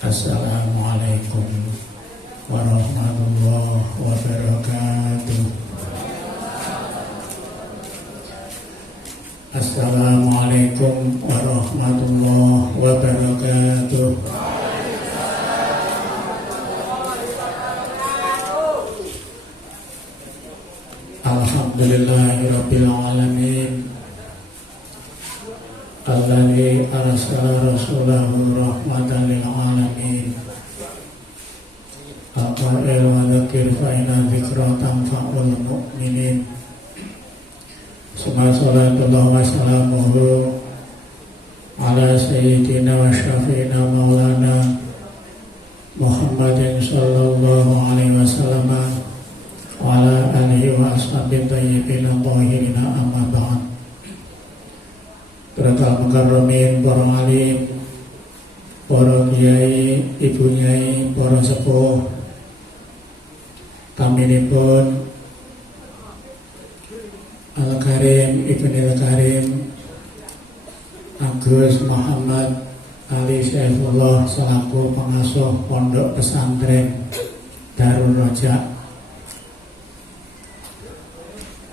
Assalamualaikum warahmatullahi wabarakatuh. Assalamualaikum warahmatullahi wabarakatuh. Alhamdulillahirabbil alamin. Alladzi arsala rasulahu rahmatan lil alamin. Aqa'il wa dzakir fa inna dzikra tanfa'ul mu'minin. Sallallahu wa sallamuhu ala sayyidina wa syafi'ina maulana Muhammadin sallallahu alaihi wasallam wa ala alihi wa ashabihi thayyibin tahirin amma ba'd. Para mukarramin, para alim, para kiai, ibu nyai, para sepuh, taminipun Al-Karim, Ibnul Karim Agus Muhammad Ali Saifullah selaku pengasuh Pondok Pesantren Darul Raja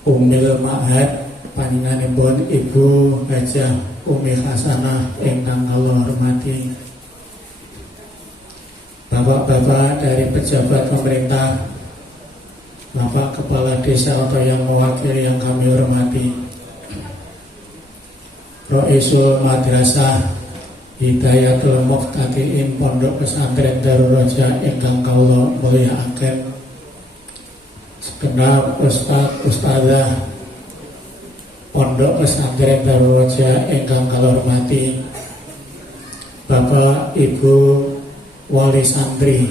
Ummil Ma'had panjenenganipun Ibu Hajah Umi Hasanah ingkang kula hormati, Bapak-bapak dari pejabat pemerintah, Bapak Kepala Desa atau yang mewakili yang kami hormati, Roisul Madrasah Hidayatul Muqtadiin Pondok Pesantren Darul Raja ingkang kula mulyakaken, segenap ustaz-ustadzah Pondok Pesantren Darul Raja ingkang kula hormati, Bapak Ibu Wali Santri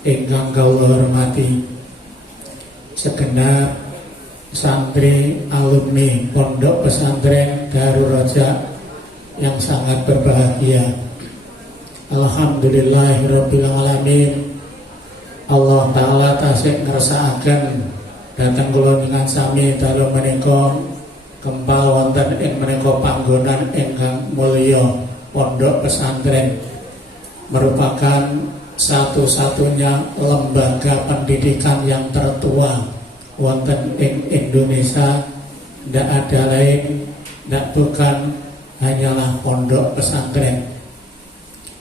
ingkang kula hormati, segenap santri alumni Pondok Pesantren Darul Raja yang sangat berbahagia. Alhamdulillahirabbil alamin. Allah taala tasih ngersakaken dhateng kula dengan sami dalu menika kempal wonten ing menika panggonan ingkang mulya. Pondok Pesantren merupakan satu-satunya lembaga pendidikan yang tertua wonten ing Indonesia. Tidak ada lain, tidak bukan hanyalah Pondok Pesantren,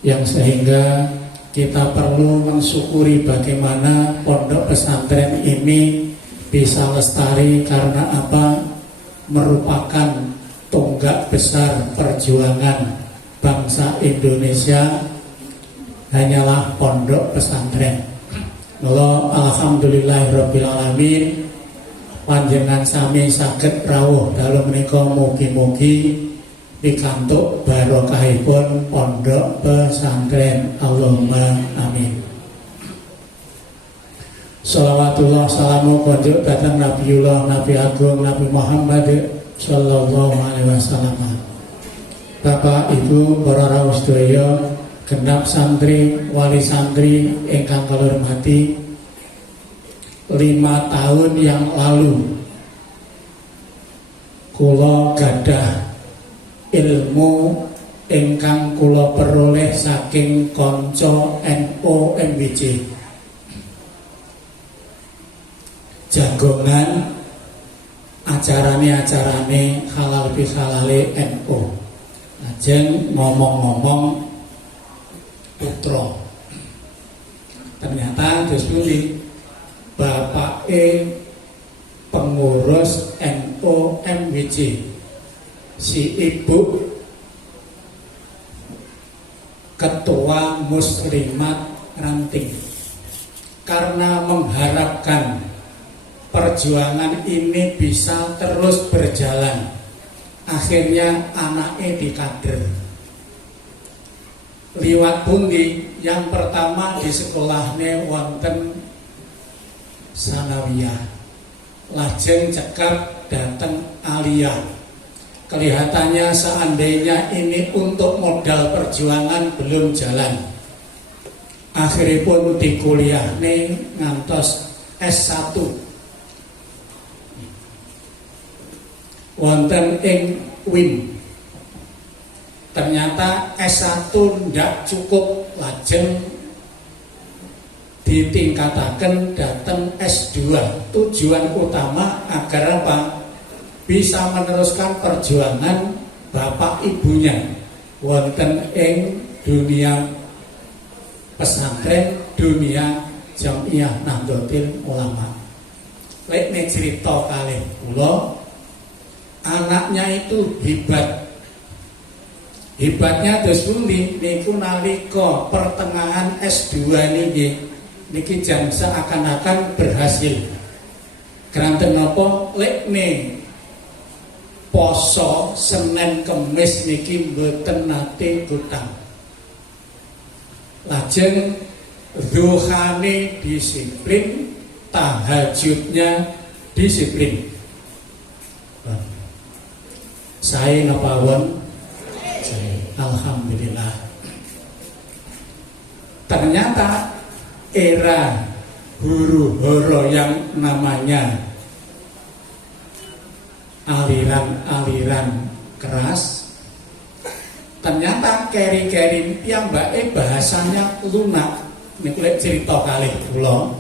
yang sehingga kita perlu mensyukuri bagaimana Pondok Pesantren ini bisa lestari. Karena apa? Merupakan tonggak besar perjuangan bangsa Indonesia hanyalah Pondok Pesantren. Mula alhamdulillahirabbil alamin, panjenengan sami saged rawuh dalu menika mugi-mugi pikantuk barokahipun Pondok Pesantren. Allahumma amin. Shalawatullah salamu konjuk datang Nabiullah Nabi Agung Nabi Muhammad sallallahu alaihi wasallam. Bapak Ibu para rawuh sedaya, genap santri wali santri ingkang kula hormati, 5 tahun yang lalu kula gadah ilmu ingkang kula peroleh saking kanca NU MWC jagongan acarane halal bihalale NU. Lajeng ngomong-ngomong putra, ternyata disebut Bapak pengurus NU MWC, si ibu ketua muslimat ranting. Karena mengharapkan perjuangan ini bisa terus berjalan, akhirnya anaknya dikader. Liwat pundi? Yang pertama di sekolahnya wonten sanawiyah, lajeng cekap datang aliyah. Kelihatannya seandainya ini untuk modal perjuangan belum jalan, akhiripun di kuliah nih ngantos S1 wonten ing UIN. ternyata S1 ndak cukup, lajeng ditingkatakan datang S2. Tujuan utama agar apa? Bisa meneruskan perjuangan bapak ibunya wonten ing dunia pesantren, dunia Jamiah Nahdlatul Ulama. Lek nek cerita kalih kula, anaknya itu hebat. Hebatnya terus pundi niku nalika pertengahan S2 niki jam seakan-akan berhasil. Keranten napa lek ne poso Senin Kemis niki mboten nate kutang. Lajeng duhane disiplin, tahajudnya disiplin. Saya ngapawon, alhamdulillah. Ternyata era huru-hara yang namanya aliran-aliran keras, ternyata keri-keri piyambake bahasanya lunak. Niku lek cerita kalih kula.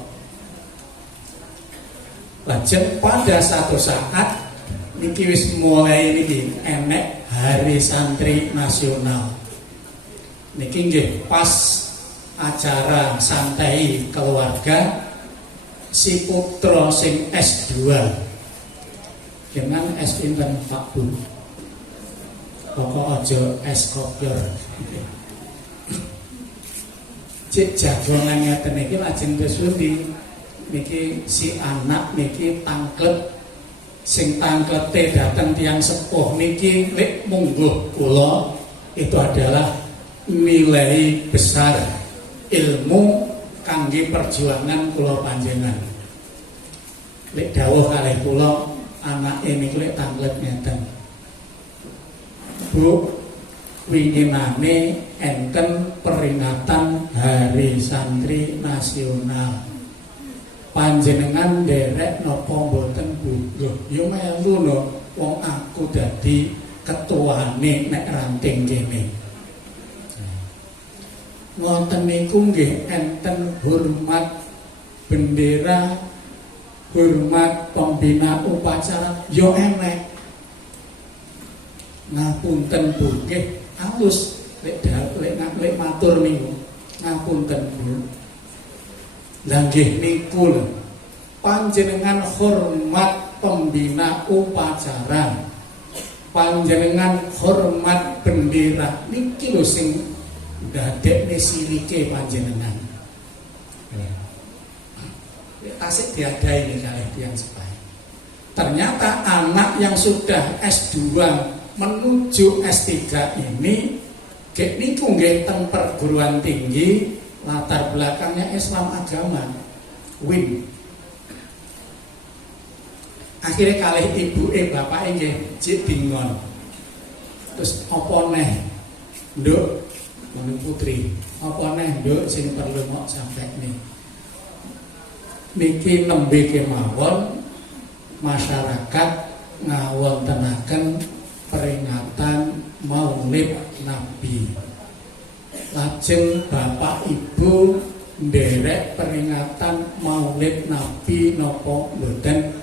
Lajeng pada satu saat niki wis mulai niki enek Hari Santri Nasional. Niki nggih pas acara santai keluarga si putra sing S2. Jangan S pinten Pak Bu. Pokok aja S kopior. Cek jagongan ngeten niki lajeng kesundi niki si anak niki tangklet. Sing tangklete datang tiang sepuh niki lek mungguh kula itu adalah nilai besar ilmu kangge perjuangan kula panjenengan. Lek dawuh kalih kula anake niku lek tangklet ngeten. Bu, winginane enten peringatan Hari Santri Nasional. Panjenengan nderek napa mboten Bu? Lho, ya melu lho wong aku dadi ketuane nek ranting kene. Wonten niku nggih enten hormat bendera, hormat pembina upacara, ya enek. Ngapunten Bu, nggih alus lek matur niku. Ngapunten Bu. Lah nggih niku lho. Panjenengan hormat pembina upacara. Panjenengan hormat bendera. Niki lho sing dadekne silike panjenengan. Tasik diadai nih kalih tiyang sepahe. Ternyata anak yang sudah S2 menuju S3 ini gek niku nggih teng perguruan tinggi latar belakangnya Islam agama. Win. Akhirnya kalih ibuke bapake nggih jek bingon. Terus apa neh? Nduk, ngono putri. Apa neh nduk sing perlu mok sampe nih. Niki nembe kemawon masyarakat ngawontenaken peringatan Maulid Nabi. Lajeng Bapak Ibu nderek peringatan Maulid Nabi napa mboten?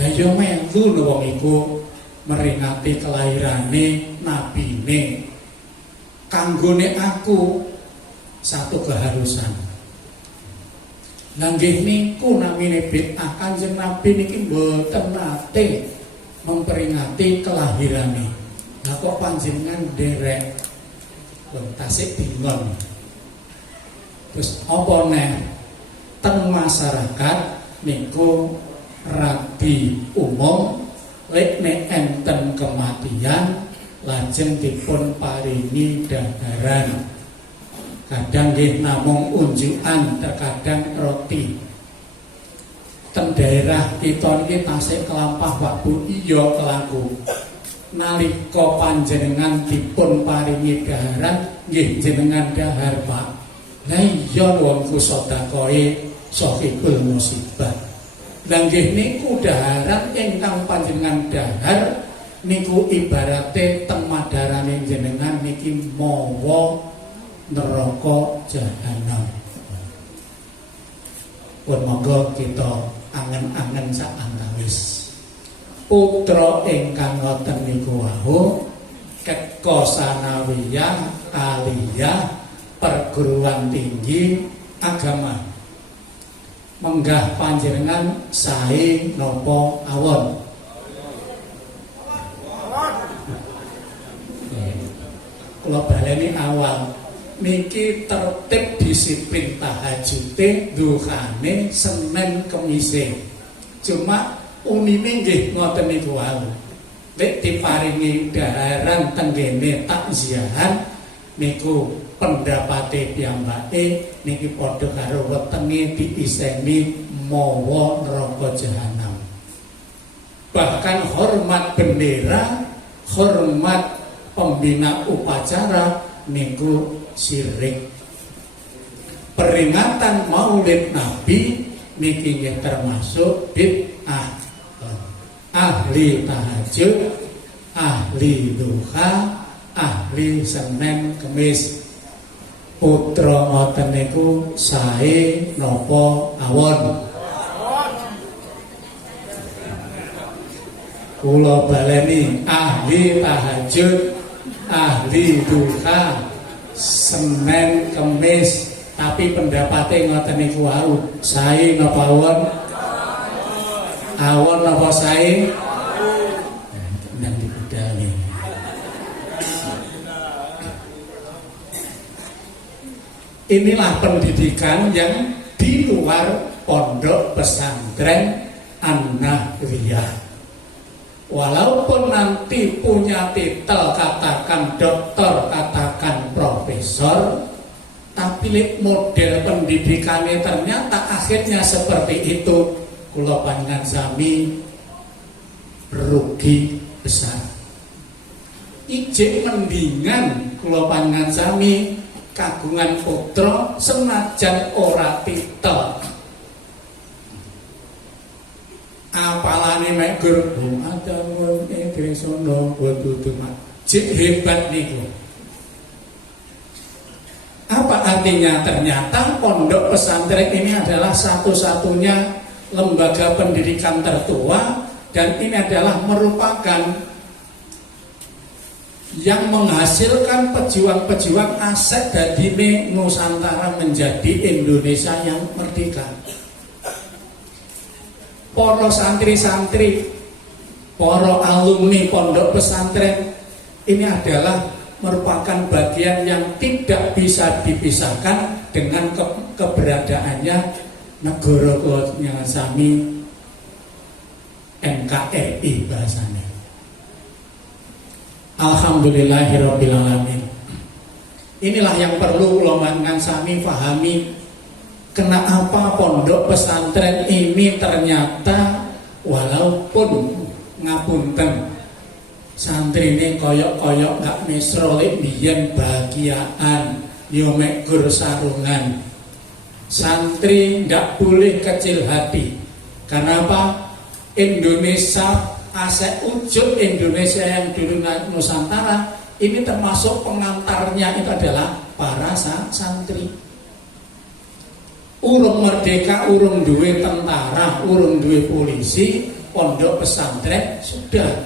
Lah ya melu wong iku meringati kelahirane nabine. Kanggone aku satu keharusan. Lah nggih niku namine bid'ah. Kanjeng Nabi niki mboten nate memperingati kelahirane. Lah kok panjenengan nderek? Tasik bingung. Terus apa neh teng masyarakat niku rabi umum lek nek enten kematian lajeng dipun paringi dadaran. Kadang nggih namung unjukan, terkadang roti. Teng daerah kita niki tasik kelampah Pak Bu, iya kelaku. Nalika panjenengan dipun paringi daharan nggih jenengan dahar Pak. Lah iya wong ku sedekahe sahibul musibah. Lah nggih niku daharan ingkang panjenengan dahar niku ibarate temadarane jenengan niki mawa neraka jahanam. Pun monggo kita angen-angen sak antawis. Putra ingkang ngoten niku wau Keko Sanawiyah Aliyah Perguruan Tinggi Agama. Menggah panjenengan sae napa awon? Kula baleni awal niki tertib disiplin tahajute duhane Senin Kemise. Cuma unine nggih ngoten niku wau. Nek diparingi daharan tenggene takziahan niku pendapate piyambake niki padha karo wetenge diiseni mawa neraka jahanam. Bahkan hormat bendera, hormat pembina upacara niku syirik. Peringatan Maulid Nabi niki termasuk bid'ah. Ahli tahajud, ahli duha, ahli Senin Kemis. Putra ngoten niku sae napa awon? Kula baleni ahli tahajud, ahli duha, Senin Kemis. Tapi pendapatnya ngoten niku wau sae napa awon? Awon apa sae? Nanti budale. Inilah pendidikan yang di luar pondok pesantren An-Nahdliyah. Walaupun nanti punya titel katakan doktor, katakan profesor, tapi model pendidikannya ternyata akhirnya seperti itu. Kula panjenengan sami rugi besar. Ijek mendingan kula panjenengan sami kagungan putra senajan ora titel. Apalane mek gur atamun ingresono kudu mak. Jek hebat niku. Apa artinya? Ternyata pondok pesantren ini adalah satu-satunya lembaga pendidikan tertua dan ini adalah merupakan yang menghasilkan pejuang-pejuang aset dari Nusantara menjadi Indonesia yang merdeka. Para santri-santri, para alumni pondok pesantren ini adalah merupakan bagian yang tidak bisa dipisahkan dengan keberadaannya negara yang sami NKRI bahasanya. Alhamdulillahirabbil alamin. Inilah yang perlu ulama sami pahami. Kenapa pondok pesantren ini ternyata walaupun ngapunten santri ini koyok-koyok gak misrolik biyen bahagiaan yo mek gur sarungan. Santri tidak boleh kecil hati. Kenapa? Indonesia, aset wujud Indonesia yang dulu Nusantara ini termasuk pengantarnya itu adalah para santri. Urung merdeka, urung duwe tentara, urung duwe polisi, pondok pesantren sudah.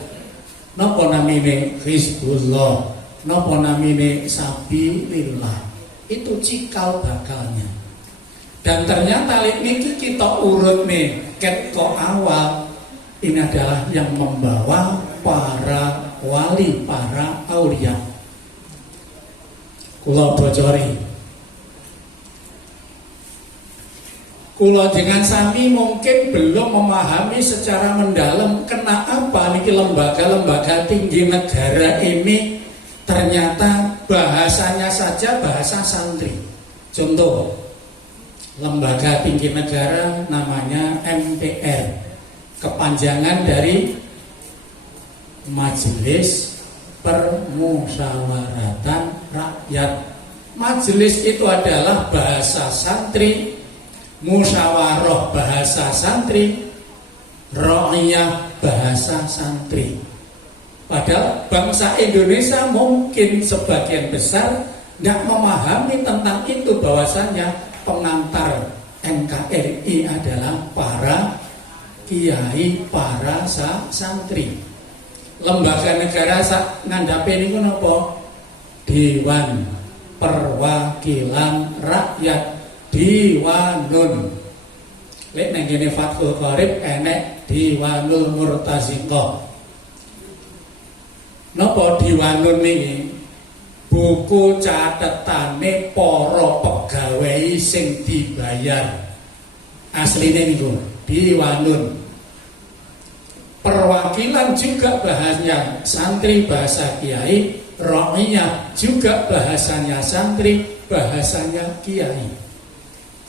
Napa namine Hizbullah, napa namine Sabilillah. Itu cikal bakalnya. Dan ternyata niki kita urut nih ketko awal ini adalah yang membawa para wali, para aulia. Kula bocori. Kula dengan sami mungkin belum memahami secara mendalam kenapa niki lembaga-lembaga tinggi negara ini ternyata bahasanya saja bahasa santri. Contoh lembaga tinggi negara namanya MPR, kepanjangan dari Majelis Permusyawaratan Rakyat. Majelis itu adalah bahasa santri, musyawarah bahasa santri, rakyat bahasa santri. Padahal bangsa Indonesia mungkin sebagian besar tidak memahami tentang itu, bahwasannya pengantar NKRI adalah para kiai, para santri. Lembaga negara ngandhape niku napa? Dewan Perwakilan Rakyat, Diwanun. Lek nang ngene Fathul Qorib enek Diwanul Murtaziqah. Napa Diwanun niki? Buku catetane para pegawai sing dibayar. Asline niku Diwanun. Perwakilan juga bahasanya santri, bahasa kiai. Rohnya juga bahasanya santri, bahasanya kiai.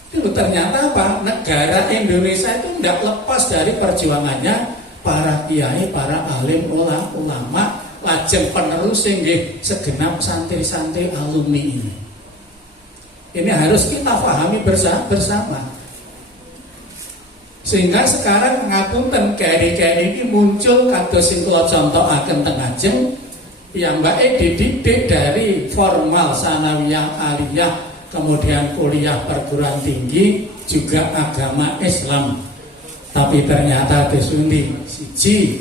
Itu ternyata apa? Negara Indonesia itu tidak lepas dari perjuangannya para kiai, para alim, ulama, lajeng penerus nggih segenap santri-santri alumni ini. Ini harus kita pahami bersama. Sehingga sekarang ngapunten keri-keri ini muncul kados sing kula contohaken teng ajeng, piyambake dididik dari formal sanawiyah aliyah, kemudian kuliah perguruan tinggi, juga agama Islam. Tapi ternyata desundi siji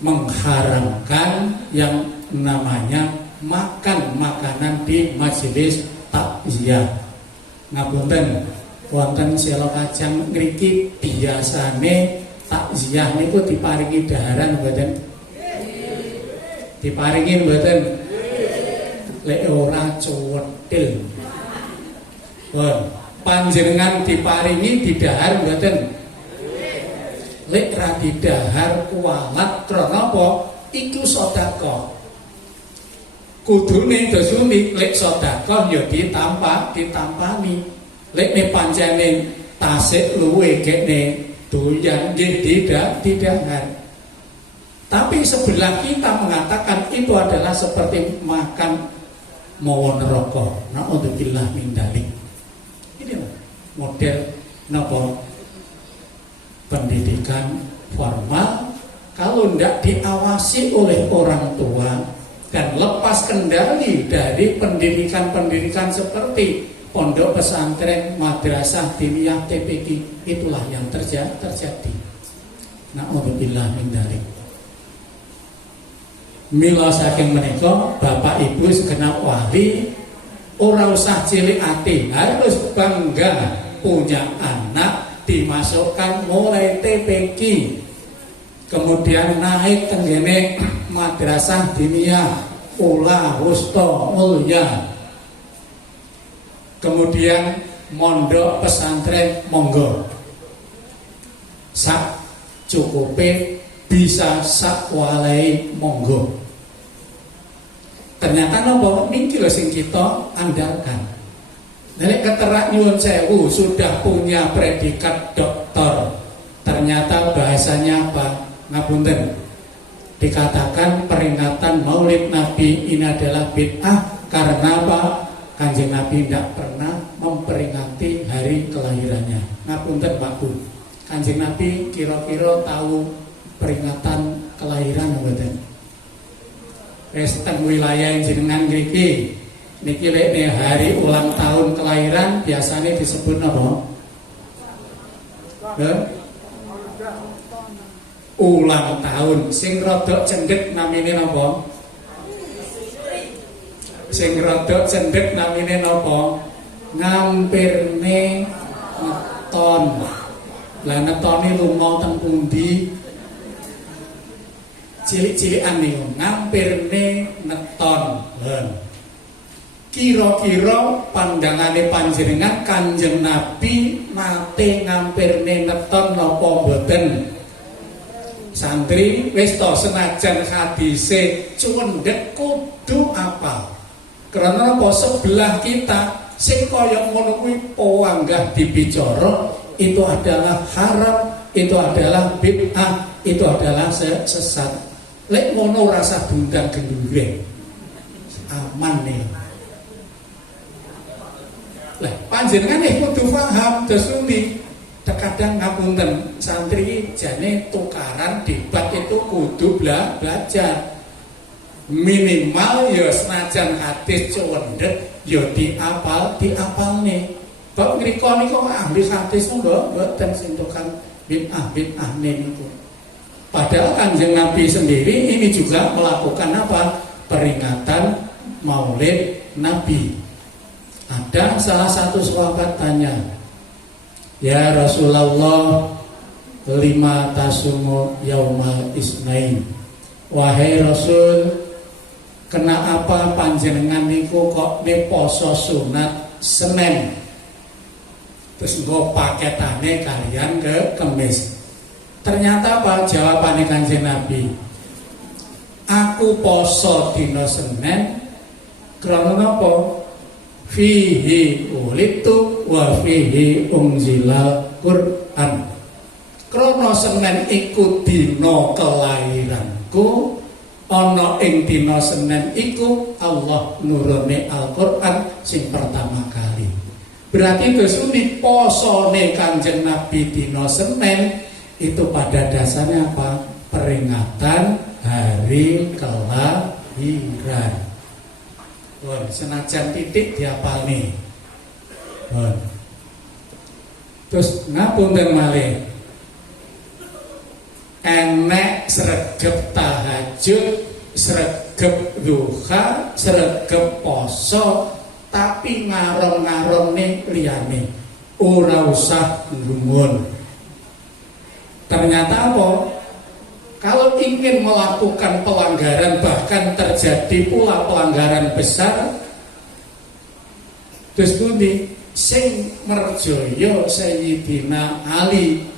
mengharamkan yang namanya makan makanan di majelis takziah. Ngapunten, wonten Selo Kajang ngriki biasane takziah niku diparingi daharan mboten? Diparingi mboten? Lek ora cuwetil. Panjenengan diparingi didahar mboten? Lek ra didahar kualat krana apa? Iku sedekah. Kudune dosuni lek sedekah ya ditampani. Lek ne pancene tasik luwe kene doyan nggih didahar. Tapi sebelah kita mengatakan itu adalah seperti makan mawa neraka. Naudzubillah min dzalik. Ini model napa pendidikan formal kalau tidak diawasi oleh orang tua dan lepas kendali dari pendidikan-pendidikan seperti pondok pesantren, madrasah, diniyah, TPQ, itulah yang terjadi. Naudzubillah min dzalik. Mila saking menika Bapak Ibu segenap wali ora usah cilik ati, harus bangga punya anak dimasukkan mulai TPQ, kemudian naik tenggene madrasah diniyah, ula, wusta, mulya, kemudian mondok pesantren monggo sak cukupe, bisa sak walai monggo. Ternyata nopo niki lho sing kita andalkan. Nek keterak nyuwun sewu sudah punya predikat doktor, ternyata bahasanya apa? Ngapunten, dikatakan peringatan Maulid Nabi ini adalah bid'ah karena apa? Kanjeng Nabi tidak pernah memperingati hari kelahirannya. Ngapunten Pak Bu, Kanjeng Nabi kira-kira tahu peringatan kelahiran mboten? Wis teng wilayah jenengan mriki niki lek hari ulang tahun kelahiran biasanya disebut napa? Ulang tahun. Sing rodok cendhek namine napa? Sing rodok cendhek namine napa? Ngampirne neton. Lah netone lunga teng pundi? Cilik-cilikan niku ngampirne neton. Kira-kira pandangane panjenengan Kanjeng Nabi nate ngampirne neton napa mboten? Santri wis to senajan hadise cundhek kudu apa? Karena apa sebelah kita sing kaya ngono kuwi poanggah dibicara itu adalah haram, itu adalah bid'ah, itu adalah sesat. Lek ngono rasa bundang gendure aman nih. Lah panjenengan kudu paham desuni Terkadang ngapunten santri jane tukaran debat itu kudu belajar. Minimal ya senajan hadis cewendek ya diapal nih. Kok ngriko niku ahli hadis mboten sing tukang bid'ah niku. Padahal Kanjeng Nabi sendiri ini juga melakukan apa? Peringatan Maulid Nabi. Ada salah satu sahabat tanya, "Ya Rasulullah, lima tasumu yaumal isnain." Wahai Rasul, kenapa panjenengan niku kok poso sunat Senin? Terus nggo paketane kalian ke Kemis. Ternyata apa jawabannya Kanjeng Nabi? Aku poso dina Senin krana napa? Fihi ulitu wa fihi unzilal Qur'an. Krana Senin iku dina kelahiranku, ana ing dina Senin iku Allah nurune Al-Qur'an sing pertama kali. Berarti kesuni posone Kanjeng Nabi dina Senin itu pada dasarnya apa? Peringatan hari kelahiran. Senajan titik diapalni. Terus ngapunten malih. Enek sregep tahajud, sregep duha, sregep poso, tapi ngarong-ngarone liyane. Ora usah nggumun. Ternyata apa? Kalau ingin melakukan pelanggaran, bahkan terjadi pula pelanggaran besar, terus pundi sing merjoyo Sayyidina Ali,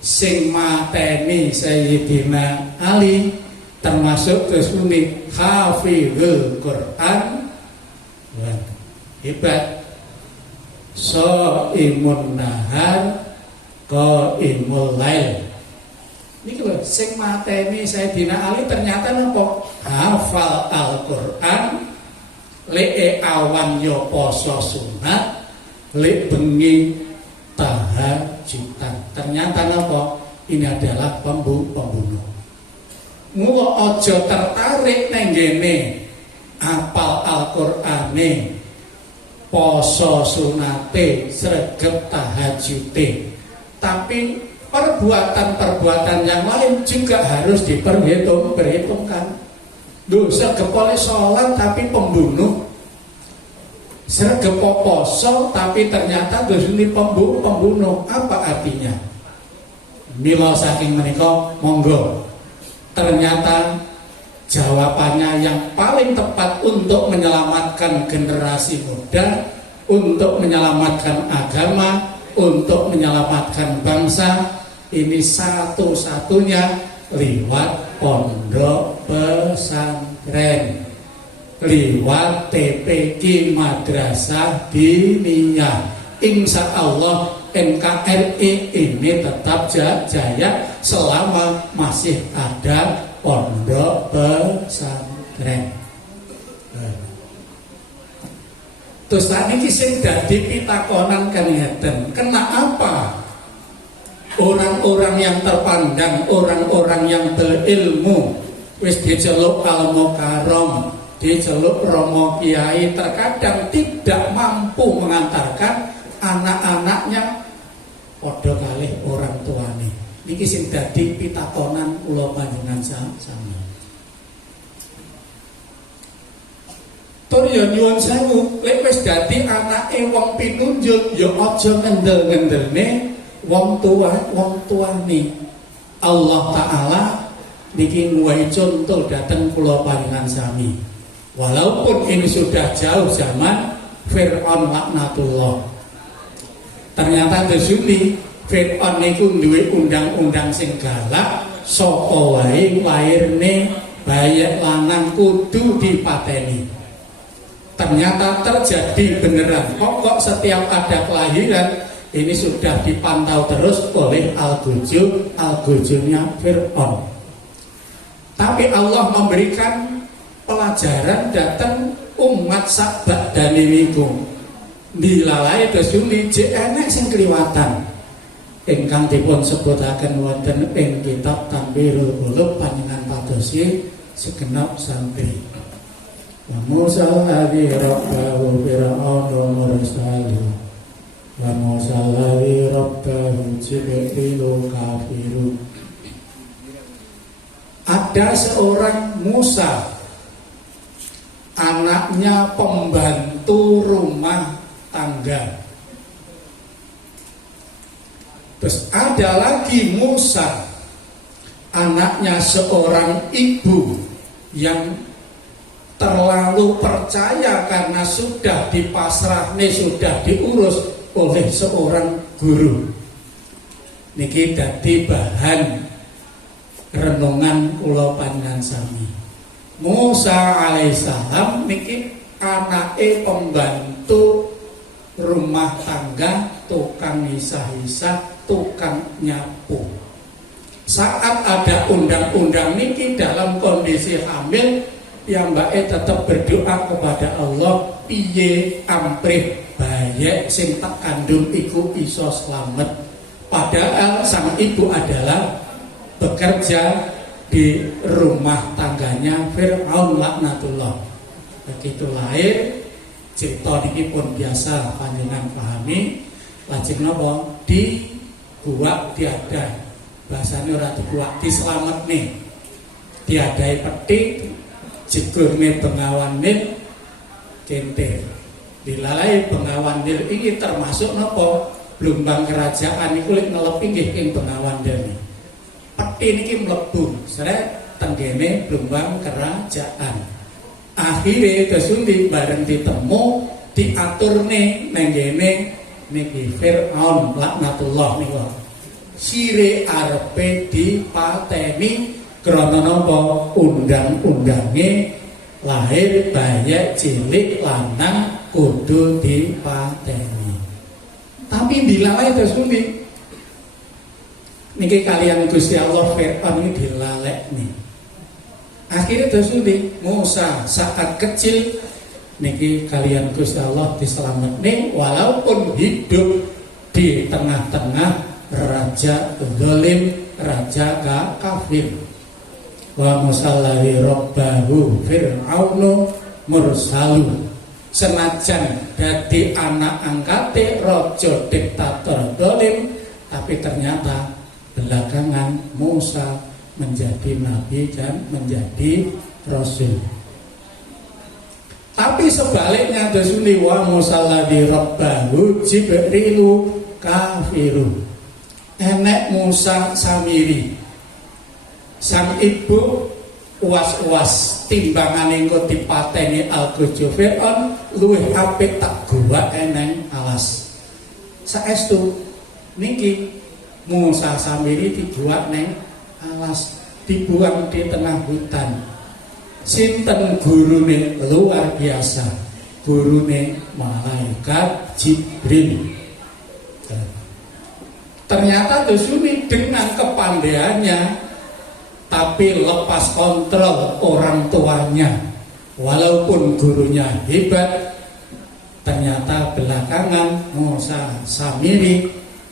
sing mateni Sayyidina Ali, termasuk terus pundi hafizul Quran, hebat, imun nahar, imul lail. Niki lho, sing mateni Sayyidina Ali ternyata napa? Hafal Al-Qur'an, lek awan yo poso sunat, lek bengi tahajudan. Ternyata napa? Ini adalah pembunuh. Mula aja tertarik nang ngene apal Al-Qur'ane, poso sunate, sregep tahajude. Tapi perbuatan-perbuatan yang lain juga harus diperhitungkan. Sregep sholat tapi pembunuh, sregep poso tapi ternyata ini pembunuh. Apa artinya? Mila saking menika monggo. Ternyata jawabannya yang paling tepat untuk menyelamatkan generasi muda, untuk menyelamatkan agama, untuk menyelamatkan bangsa, ini satu-satunya lewat pondok pesantren, lewat TPQ Madrasah Diniyah. Insya Allah NKRI ini tetap jaya selama masih ada pondok pesantren. Terus tadi sing dadi pitakonan kan ngeten, kenapa orang-orang yang terpandang, orang-orang yang berilmu wis diceluk al-mukarram, diceluk romo kiai, terkadang tidak mampu mengantarkan anak-anaknya padha kalih orang tuane. Niki sing dadi pitakonan kula panjenengan sami. Tur ya nyuwun sewu, lek wis dadi anake wong pinunjuk ya aja ngendel-ngendelne wong tuane. Allah Taala niki nguwahi contoh dateng kula panjenengan sami. Walaupun ini sudah jauh zaman Fir'aun laknatullah. Ternyata desuni Fir'aun niku duwe undang-undang sing galak, sapa wae lairne bayi lanang kudu dipateni. Ternyata terjadi beneran. Kok setiap ada kelahiran ini sudah dipantau terus oleh Al-Gujurnya Fir'aun. Tapi Allah memberikan pelajaran datang umat sabak dan imikum. dilalai dosuni jek enek sing kliwatan ingkang dipun sebutaken wonten ing kitab Tanbirul Qulub panjenengan padosi segenap santri. Wa Musa alladzi rabbahu fir'aunu mursalu wa Musa alladzi rabbahu jibrilu kafiru. Ada seorang Musa, anaknya pembantu rumah tangga. Terus ada lagi Musa, anaknya seorang ibu yang terlalu percaya karena sudah dipasrahne, sudah diurus oleh seorang guru. Niki dadi bahan renungan kula panjenengan sami. Musa alaihissalam niki anake pembantu rumah tangga, tukang hisah-hisah, tukang nyapu. Saat ada undang-undang niki dalam kondisi hamil, piyambake tetap berdoa kepada Allah piye amprih bayi sing tak kandung iku iso slamet. Padahal sang ibu adalah bekerja di rumah tangganya Fir'aun laknatullah. Begitu lahir, cerita niki pun biasa panjenengan pahami. Lajeng napa dibuak diada, bahasane ora dibuak, dislametne. Diadai peti, jegurne Bengawan Nil kentir. Dilalai Bengawan Nil iki termasuk napa? Blumbang kerajaan niku lek ngelep inggih ing Bengawan Nil. Peti niki mlebu srek tenggene blumbang kerajaan. Akhire kesundi bareng ditemu diaturne nenggene niki Fir'aun laknatullah niku. Sire arepe dipateni krana napa? Undang-undange lahir bayi cilik lanang kudu dipateni. Tapi dilalai kesundi niki kalian Gusti Allah Fir'aun ini dilalekne. Akhirnya tersudi Musa saat kecil niki kalian Gusti Allah diselametne walaupun hidup di tengah-tengah raja zalim, raja kafir. Wa musallahi rabbahu fir'aunu mursalu. Senajan dadi anak angkate raja diktator zalim, tapi ternyata belakangan Musa menjadi nabi dan menjadi rasul. Tapi sebaliknya desuni wa Musa ladzi rabbahu jibrilu kafiru. Enek Musa samiri. Sang ibu uas-uas timbangane engko dipateni algojo Fir'aun luwih apik tak gua eneng alas. Saestu niki Musa samiri dibuat neng alas, dibuang di tengah hutan. Sinten gurune luar biasa, gurune malaikat Jibril. Ternyata Dosuni dengan kepandaiannya tapi lepas kontrol orang tuanya. Walaupun gurunya hebat, ternyata belakangan Musa samiri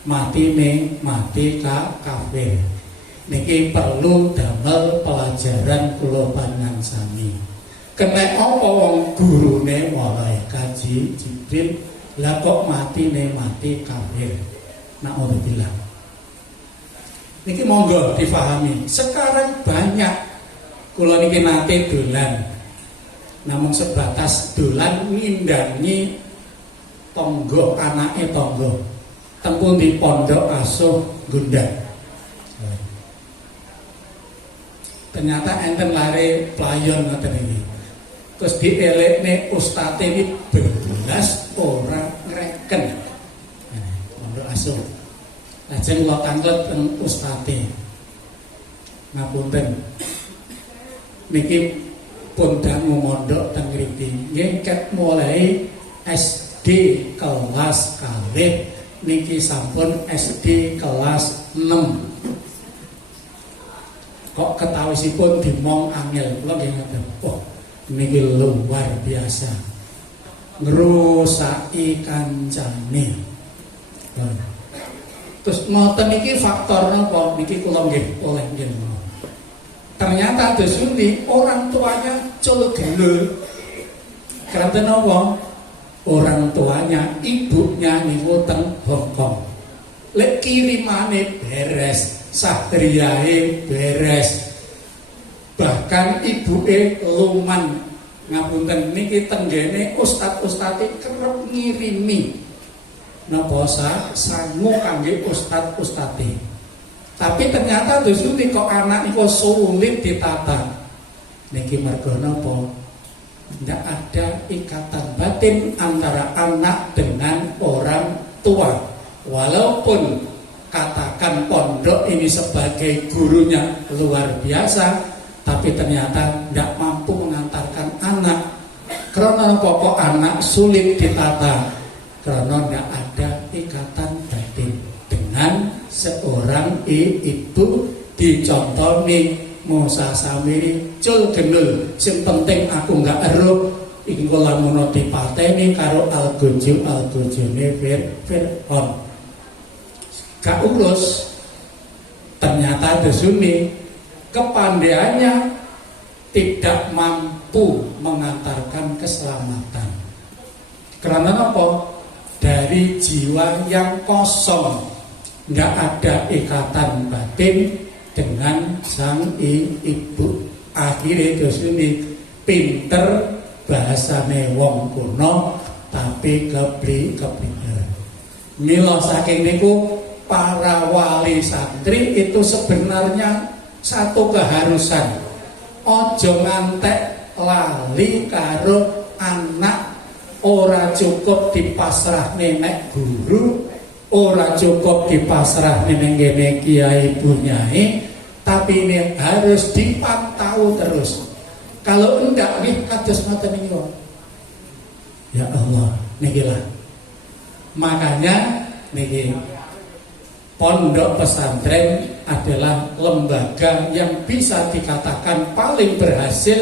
mati kafir. Niki perlu damel pelajaran kula panjenengan sami. Kena apa wong gurune malaikat Jibril lah kok mati kafir. Naudzubillah. Niki monggo difahami. Sekarang banyak kula niki nate dolan. Namun sebatas dolan ngindangi tonggo anake tonggo. Tempun di pondok asuh Gundang. Ternyata enten lare playon ngoten iki. Terus dielekne ustate iki belas ora ngreken. Pondok asuh. Lajeng kula kanglet teng ustate. Ngapunten. Niki pun dangu mondok teng mriki. Nggih ket mulai SD kelas kalih niki sampun SD kelas 6. Kok ketawisipun dimong angel kula nggih ngoten. Oh, niki luar biasa. ngrusaki kancane. Terus ngoten iki faktor napa niki kula nggih oleh nggih. Ternyata Desuni orang tuanya culgel. Karena napa? Orang tuanya, ibunya niku teng Hongkong. Lek kirimane beres, satriyae beres. Bahkan ibuke luman ngapunten niki tenggene ustad-ustade kerep ngirimi napa sangu kangge ustad-ustade. Tapi ternyata Desuni kok anak niku sulit ditata. Niki mergo napa? Tidak ada ikatan batin antara anak dengan orang tua. Walaupun katakan pondok ini sebagai gurunya luar biasa, tapi ternyata tidak mampu mengantarkan anak. Karena pokok anak sulit ditata, karena tidak ada ikatan batin dengan seorang ibu. Dicontoni Musa Samiri cul gendul, sing penting aku nggak eruh iki kula lamun dipateni karo algojone Fir'aun. Gak urus. Ternyata Desuni kepandaiannya tidak mampu mengantarkan keselamatan. Karena apa? Dari jiwa yang kosong, nggak ada ikatan batin dengan sang ibu. Akhirnya Desuni pinter bahasane wong kuno tapi keblinger. Mila saking niku para wali santri itu sebenarnya satu keharusan. Ojo ngantek lali karo anak, ora cukup dipasrahne nek guru, ora cukup dipasrahne ning ngene kiai bunyai, tapi ini harus dipantau terus. Kalau enggak nggih kados ngoten niki. Ya Allah, niki lah. Makanya niki pondok pesantren adalah lembaga yang bisa dikatakan paling berhasil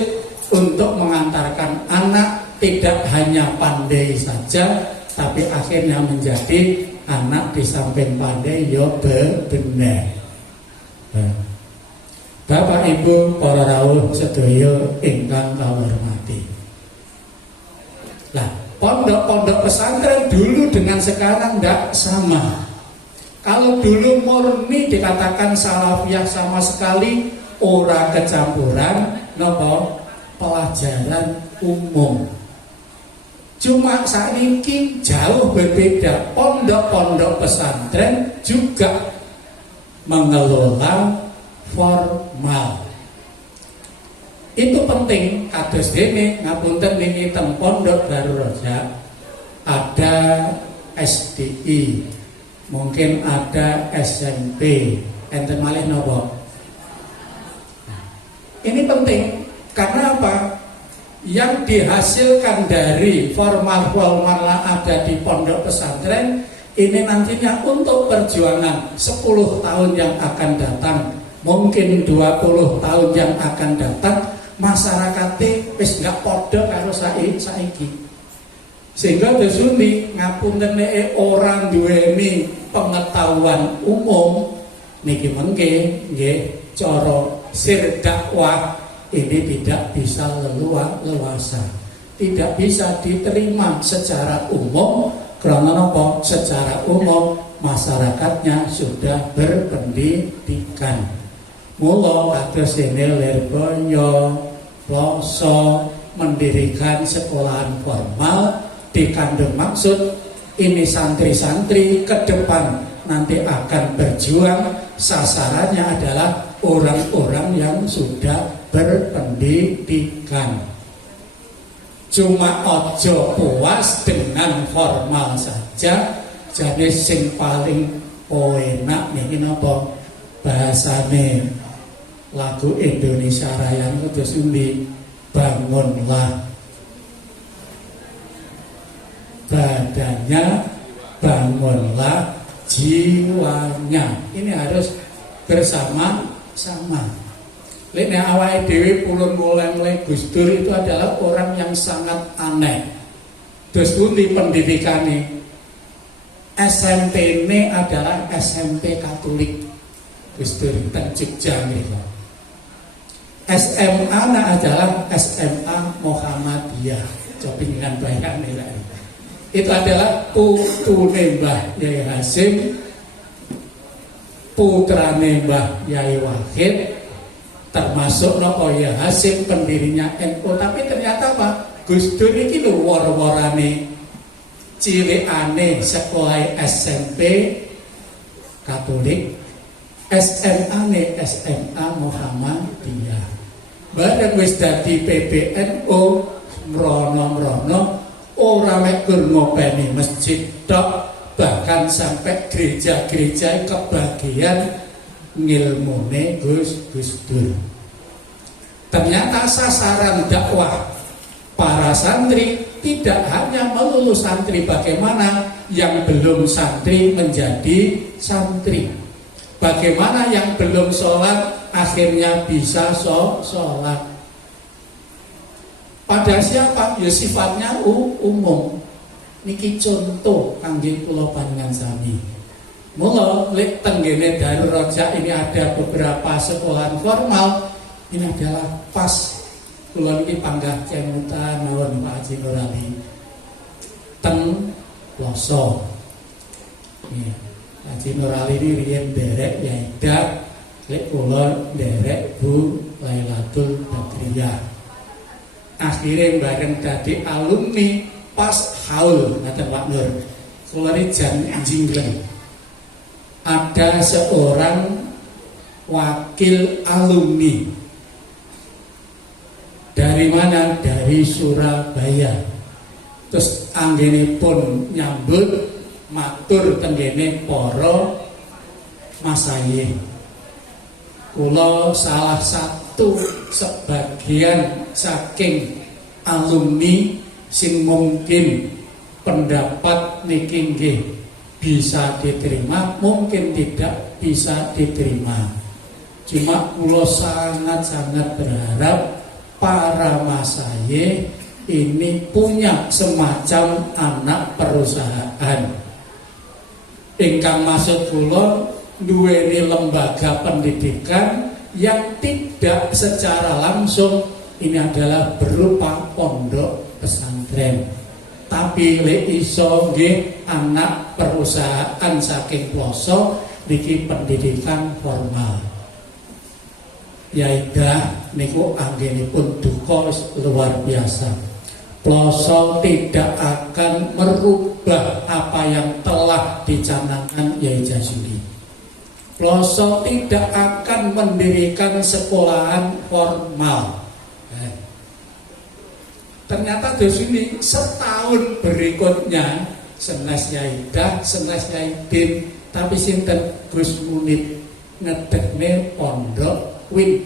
untuk mengantarkan anak tidak hanya pandai saja, tapi akhirnya menjadi anak di samping pandai yo bener. Bapak Ibu para rawuh sedaya ingkang kawhormati. Lah, pondok-pondok pesantren dulu dengan sekarang tidak sama. Kalau dulu murni dikatakan salafiyah sama sekali ora kecampuran nopo pelajaran umum. Cuma saat ini jauh berbeda. Pondok-pondok pesantren juga mengelola formal. Itu penting. Kados dene ngapunten niki teng Pondok Darul Raja ada SDI, mungkin ada SMP, enten malih nopo. Ini penting karena apa? Yang dihasilkan dari formal ada di pondok pesantren ini nantinya untuk perjuangan 10 tahun yang akan datang, mungkin 20 tahun yang akan datang, masyarakatnya wis gak podo karo saiki. Sehingga Desuni ngapunten orang duweni pengetahuan umum niki mengke nggih cara sir dakwah ini tidak bisa leluasa, tidak bisa diterima secara umum. Karena apa? Secara umum masyarakatnya sudah berpendidikan. Mula kados dene Lirboyo, Ploso mendirikan sekolahan formal dikandung maksud ini santri-santri ke depan nanti akan berjuang, sasarannya adalah orang-orang yang sudah berpendidikan. Cuma ojo puas dengan formal saja. Jadi sing paling enak niki napa bahasane lagu Indonesia Raya niku Desuni, bangunlah badannya, bangunlah jiwanya. Ini harus bersama-sama. Lene awake dhewe pulun mulai Gus Dur itu adalah orang yang sangat aneh. Terus pundi pendidikane? SMP ini adalah SMP Katolik Gus Dur teng Jogja niku. SMA adalah SMA Muhammadiyah. Copingan bayane lah. Itu adalah putune Mbah Yai Hasyim, putrane Mbah Yai Wahid, termasuk Noko Yai Hasyim pendirinya NU. Tapi ternyata Pak Gus Dur iki lho war-warane cilikane sekolah SMP Katolik, SMA SMA Muhammadiyah. Bareng wis dadi PBNU mrono-mrono ora mek gur ngopeni masjid tok, bahkan sampai gereja-gereja kebagian ngilmune Gus Dur. Ternyata sasaran dakwah para santri tidak hanya melulu santri, bagaimana yang belum santri menjadi santri, bagaimana yang belum sholat akhirnya bisa sholat. Pada siapa? Ya sifatnya umum. Niki contoh kangge kula panjenengan sami. Mula lek tenggene Darul Rojak ini ada beberapa sekolahan formal. Ini adalah pas kula niki panggah cemutan mawon Pak Haji Nurali teng Ploso. Nggih. Haji Nurali ini riyen derek Yaida, lek kula derek Bu Lailatul Badriyah. Akhirnya bareng dadi alumni pas haul ngaten Pak Nur. Kula jan jinglen. Ada seorang wakil alumni. Dari mana? Dari Surabaya. Terus anggenipun nyambut matur tenggene para masaye. Kula salah satu sebagian saking alumni sing mungkin pendapat niki nggih bisa diterima, mungkin tidak bisa diterima. Cuma kula sangat-sangat berharap para masaye ini punya semacam anak perusahaan. Ingkang maksud kula duweni lembaga pendidikan yang tidak secara langsung ini adalah berupa pondok pesantren, tapi lek iso nggih anak perusahaan saking Ploso niki pendidikan formal. Yaidah niku anggenipun duka luar biasa. Ploso tidak akan merubah apa yang telah dicanangkan Yai Jasuli. Ploso tidak akan mendirikan sekolahan formal. Ternyata di sini setahun berikutnya senes Yaidah, senes Yaidin, tapi sinten Gus Munib ngedekne pondok Win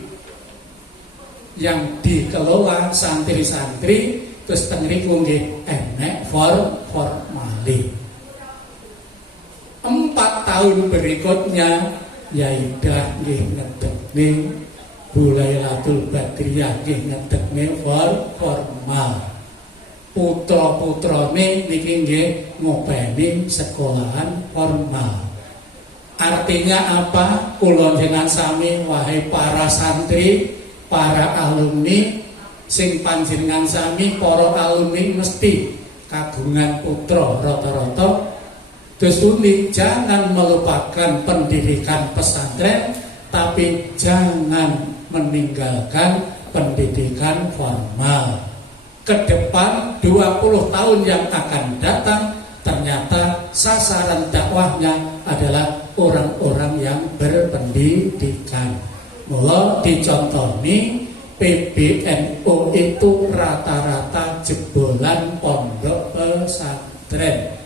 yang dikelola santri-santri, terus teng riku nggih enek formali. 4 tahun berikutnya Yaidah nggih ngedekne Bu Lailatul Badriyah nggih ngedekne formal. Putra-putrane niki nggih ngopeni sekolahan formal. Artinya apa? Kula jenengan sami wahai para santri, para alumni sing panjenengan sami para alumni mesti kagungan putra rata-rata. Terus jangan melupakan pendidikan pesantren, tapi jangan meninggalkan pendidikan formal. Ke depan 20 tahun yang akan datang, ternyata sasaran dakwahnya adalah orang-orang yang berpendidikan. Mula dicontoni PBNU itu rata-rata jebolan pondok pesantren.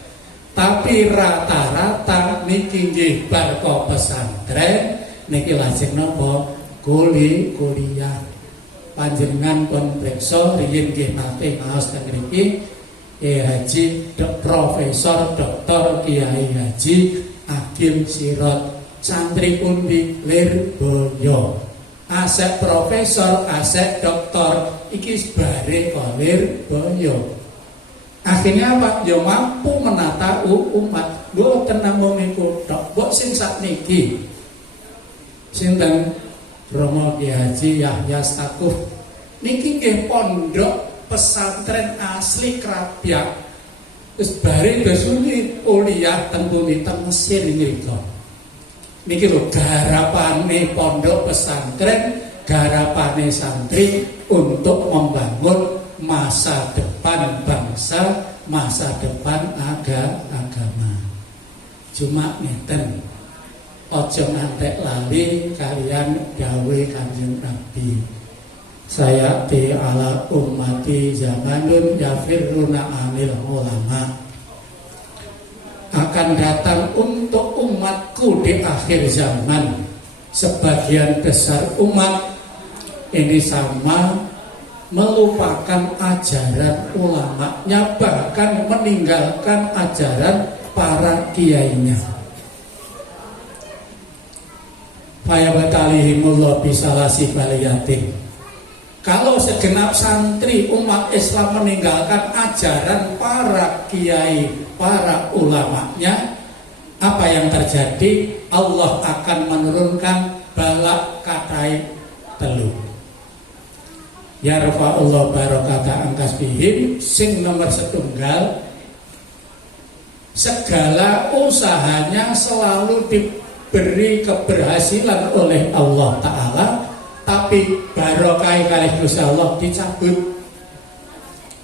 Tapi rata-rata niki nggih bar pesantren niki lajeng napa kuliah. Panjenengan pun preksa riyin nggih nate ngaos teng mriki Haji Profesor Dr. Kiai Haji Agim Sirot, santri pundi Lirboyo, asek profesor, asek doktor iki bare kok Lirboyo. Akhirnya apa? Ya mampu menata umat. Mboten namung niku tok. Mbok sing sakniki sinten Romo Ki Haji Yahya Stakuf niki nggih pondok pesantren asli Krapyak. Wis bare besuni kuliah teng pundi teng Mesir ngrika. Niki lho garapane pondok pesantren, garapane santri untuk membangun masa depan bangsa, masa depan agama. Cuma ngeten, ojo ngantek lali kalian dawuh Kanjeng Nabi. Saya ti ala ummati zamanun yafirruna anil ulama. Akan datang untuk umatku di akhir zaman. Sebagian besar umat ini sama melupakan ajaran ulamanya, bahkan meninggalkan ajaran para kiainya. Fayabatalihimullah bisalasi baliyatin. Kalau segenap santri umat Islam meninggalkan ajaran para kiai, para ulamanya, apa yang terjadi? Allah akan menurunkan balak katai telu. Yarfa'ullah barokata angkas bihim. Sing nomor setunggal, segala usahanya selalu diberi keberhasilan oleh Allah Ta'ala, tapi barokah kalih Gusti Allah dicabut.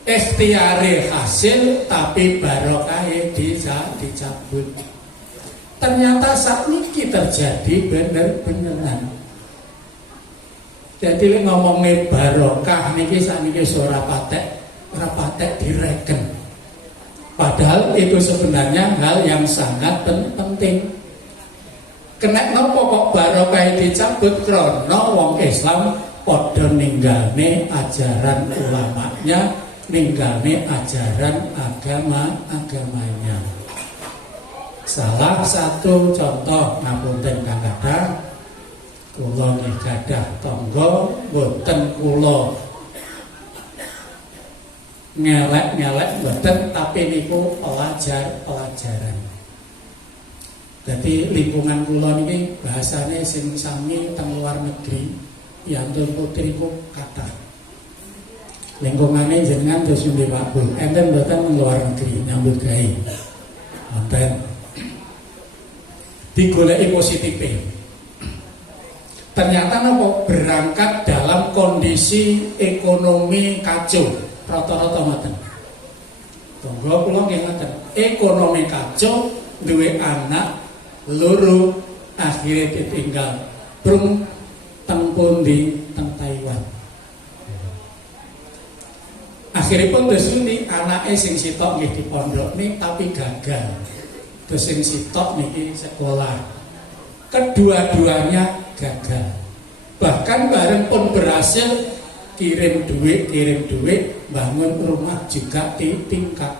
Ikhtiare hasil tapi barokah dicabut. Ternyata saat ini terjadi bener-beneran. Jadi ngomongnya barokah niki sakniki ora patek direken. Padahal itu sebenarnya hal yang sangat penting. Kena nopo kok barokah dicabut krana wong Islam padha ninggalne ajaran ulamanya, ninggalne ajaran agamanya. Salah satu contoh ngapunten Kang Kadang, kula nggih gadah tangga mboten kula ngelek-ngelek mboten, tapi niku pelajaran. Jadi lingkungan kula niki bahasane sing sami teng luar negeri, piyantun putri ku kathah. Lingkungane jenengan terus ndi Pak Bu? Enten mboten teng luar negeri nyambut gawe. Wonten. Digoleki positife. Ternyata nopo berangkat dalam kondisi ekonomi kacau, rata-rata ngoten. Tangga kula nggih ngoten. Ekonomi kacau, duwe anak loro akhirnya ditinggal brung teng pundi teng Taiwan. Akhirnya pun desuni anake sing sitok nggih dipondhokne tapi gagal. Terus sing sitok niki sekolah. Kedua-duanya gagal. Bahkan bareng pun berhasil kirim duit, bangun rumah juga tingkat.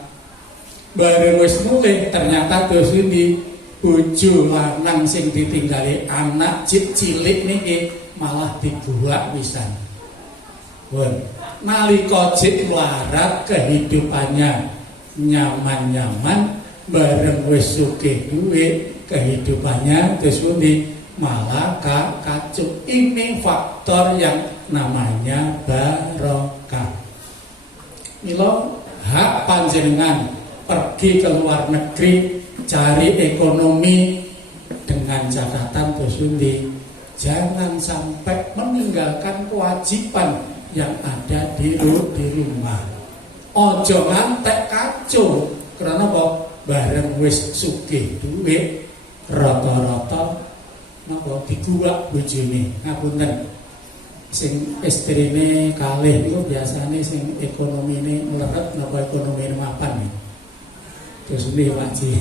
Bareng wis mulih ternyata desuni bojo lanang sing ditinggali anak cilik niki malah dibuak pisan. Pun nalika cik melarat kehidupannya nyaman-nyaman, bareng wis sugih duit kehidupannya terus malah kacau. Ini faktor yang namanya barokah. Mila hak panjenengan pergi ke luar negeri cari ekonomi dengan catatan Bosundi, jangan sampai meninggalkan kewajiban yang ada di rumah. Ojo ngantek kacau karena kok bareng wis sugih duit rata-rata napa diguwak bojone. Ngapunten, sing istrine kalih niku biasane sing ekonomine mleret napa ekonomine mapan nih. Terus ndi Pak Ji?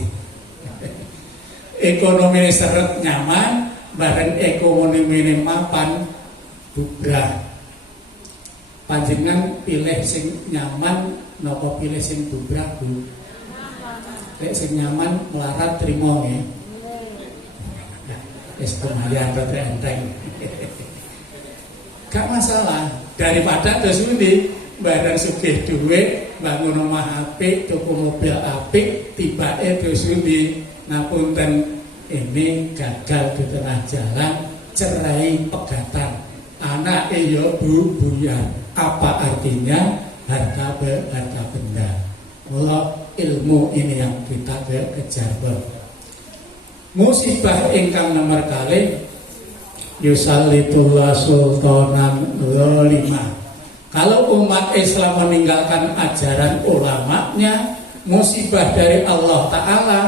Ekonomine seret nyaman, bareng ekonomine mapan bubrah. Panjenengan pilih sing nyaman napa pilih sing bubrah, Bu? Lek sing nyaman melarat trimo nggih. Wis lumayan rada enteng. Gak masalah, daripada terus ini barang sugih duit bangun omah apik, tuku mobil apik, tibake dosuni ngapunten ini gagal di tengah jalan, cerai pegatan. Anake ya buyar. Apa artinya? Harta benda. Mula ilmu ini yang kita kejar. Musibah ingkang nomor kalih yusallitullah sultanan lima. Kalau umat Islam meninggalkan ajaran ulamanya, musibah dari Allah Ta'ala,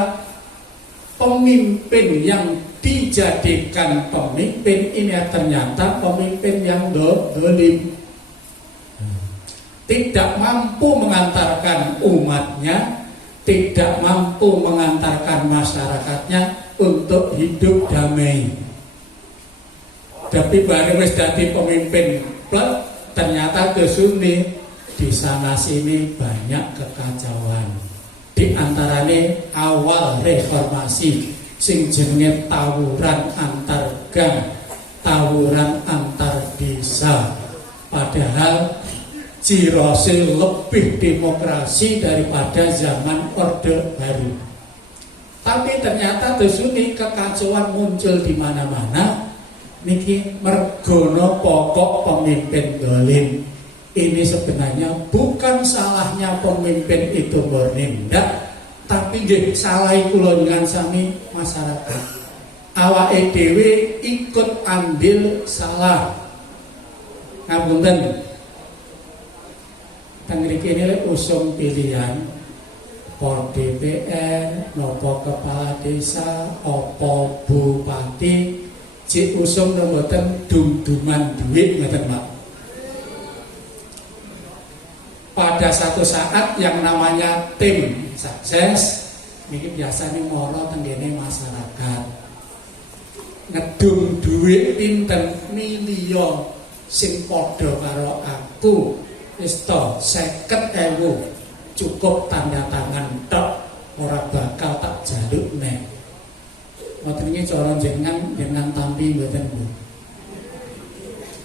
pemimpin yang dijadikan pemimpin ini ternyata pemimpin yang dolim, tidak mampu mengantarkan umatnya, tidak mampu mengantarkan masyarakatnya untuk hidup damai. Tapi bareng wis dadi pemimpin plek, ternyata kesuni di sana sini banyak kekacauan. Di antaranya awal reformasi sing jenenge tawuran antar gang, tawuran antar desa. Padahal Cirose lebih demokrasi daripada zaman Orde Baru. Tapi ternyata desuni kekacauan muncul di mana-mana. Niki mergono pokok pemimpin dolim. Ini sebenarnya bukan salahnya pemimpin itu bernindak, tapi nggih salah kula dengan sami masyarakat. Awake dhewe ikut andil salah. Ngapunten. Teng mriki ini usum pilihan pol DPR, nopo kepala desa, opo bupati, cik usum mboten dum-duman duit mboten Pak. Pada satu saat yang namanya tim sukses ini biasanya moro tenggene masyarakat ngedum duit pinten milion sing padha karo aku wis to 50.000 cukup tanda tangan tok, ora bakal tak jaluk neh. Ngoten iki cara jenengan tampi mboten Bu.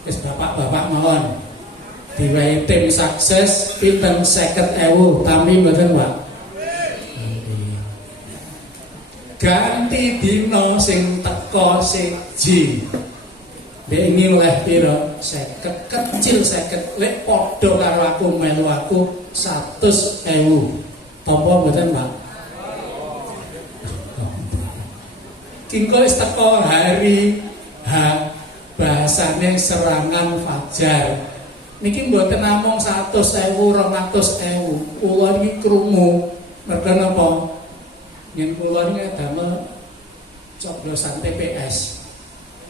Wis bapak-bapak mawon diwai tim sukses pinten 50.000 tampi mboten Pak. Ganti dino sing teko siji. Dek ini oleh piro 50 kecil 50 lek podo karo aku melu aku 100.000. Tampa mboten Pak? Kingko wis teko hari bahasane serangan fajar. Niki mboten namung 100.000 200.000. Kula iki krungu merga napa? Yen kula niki damel coblosan TPS.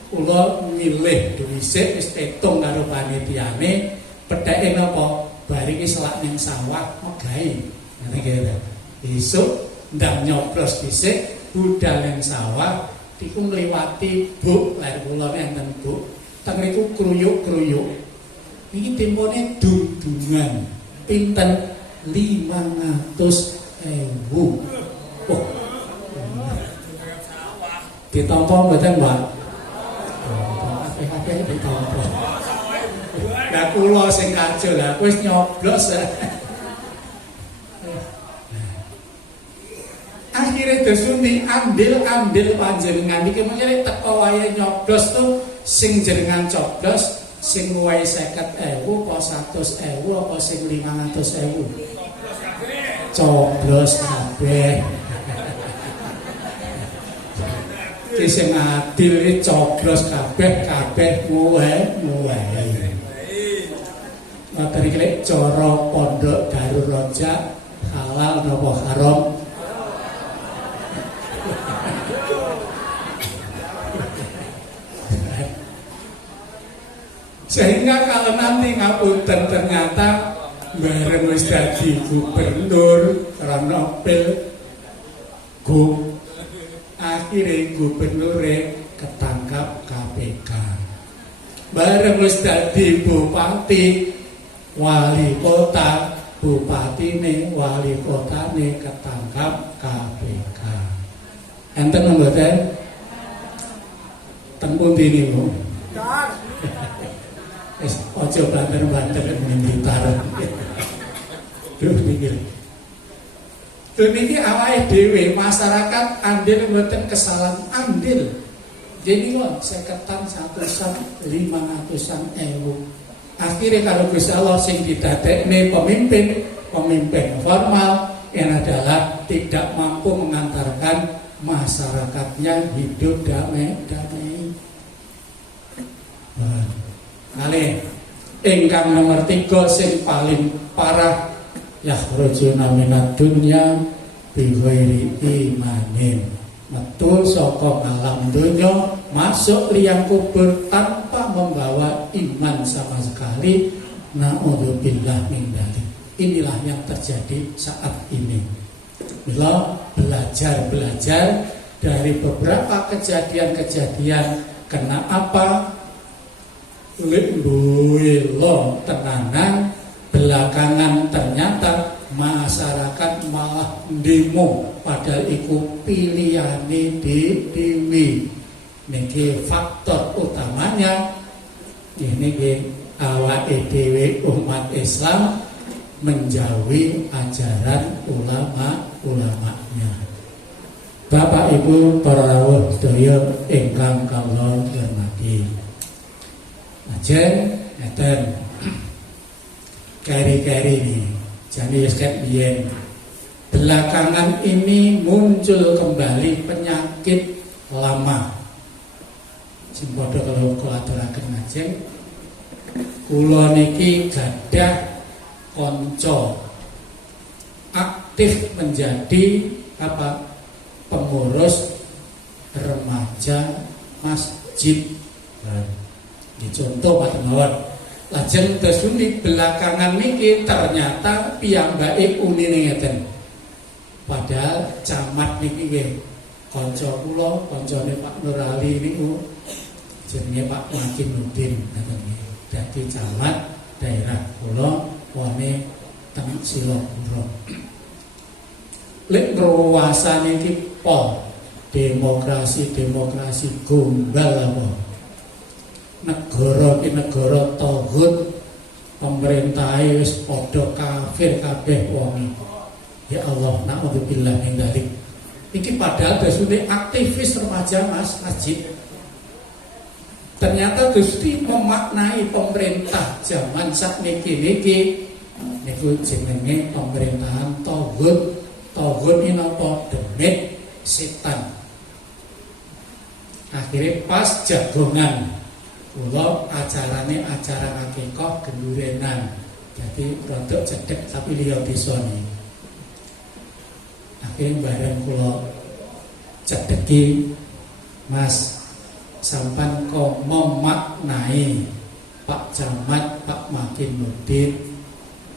Kula milih dhisik wis petung karo panitiane, pedheke napa? Bar iki selak ning sawah megahe. Ngene iki. Besok ndang nyoblos dhisik budal ning sawah iku ngliwati buk lar kula enten buk. Teng niku kruyuk-kruyuk. Iki tempone dung-dungan. Pinten 500.000. Oh. Ditampa mboten, Pak? Kabeh ditampa. Lah kula sing kajol, lah wis nyoblos. Akhirnya desuni ambil panjenengan iki menyang teko wayahe nyoblos tuh sing jenengan coblos sing wae 50.000 apa 100.000 apa sing 500.000 coblos kabeh. Ki sing adil iki coblos kabeh muwe. Matur iki cara Pondok Darul Rojak halal napa haram? Sehingga kalau nanti ngapunten ternyata bareng wis dadi gubernur karena pilgub akhirnya gubernure ketangkap KPK. Bareng wis dadi bupati wali kota bupatine wali kotane ketangkap KPK. Enten mboten? Teng pundi niku? Wis aja banter-banter ning Blitar. Duh pikir. Niki awake dhewe masyarakat andil mboten kesalahan andil. Jadi kok seketan 100-500-an ewu. Akhirnya kalau Gusti Allah sing didadekne pemimpin formal yang adalah tidak mampu mengantarkan masyarakatnya hidup damai. Kali ingkang nomor 3 sing paling parah yakhrujuna minad dunya bi ghairi imanin. Metu saka alam dunya masuk liang kubur tanpa membawa iman sama sekali. Na'udzubillah min dzalik. Inilah yang terjadi saat ini. Bila belajar dari beberapa kejadian-kejadian, kenapa lo tenanan belakangan ternyata masyarakat malah demo, padahal iku pilihane dewi. Niki faktor utamanya ini awake dhewe umat Islam menjauhi ajaran ulama-ulamanya. Bapak Ibu para rawuh sedaya ingkang kula hormati. Ajen ngeten keri-keri ini jane esket biyen belakangan ini muncul kembali penyakit lama sing padha karo kula aturaken ajeng. Kula niki gadah kanca aktif menjadi pengurus remaja masjid. Di contoh Pak Mawar, lajeng tesuni belakangan niki ternyata piyambake unine ngeten. Padahal camat niki nggih kanca kula, kancane Pak Nur Ali niku jenenge Pak Makinuddin ngoten nggih. Dadi camat daerah kula wone teng Silopuro. Lek ngruwasane iki demokrasi gombal apa? Negara ki negara tauhid, pemerintahe wis padha kafir kabeh wong. Ya Allah, naudzubillah min dzalik. Iki padahal desune aktivis remaja masjid. Ternyata Gusti memaknai pemerintah zaman sakniki niku jenenge pemerintahan tauhid. Tauhid ini napa? Demit setan. Akhirnya pas jagongan kula acarane acara akikah gendurenan. Jadi rodok cedek tapi liya bisa nih. Akhirnya bareng kula cedeki, Mas sampan kok memaknai Pak Camat Pak Makinuddin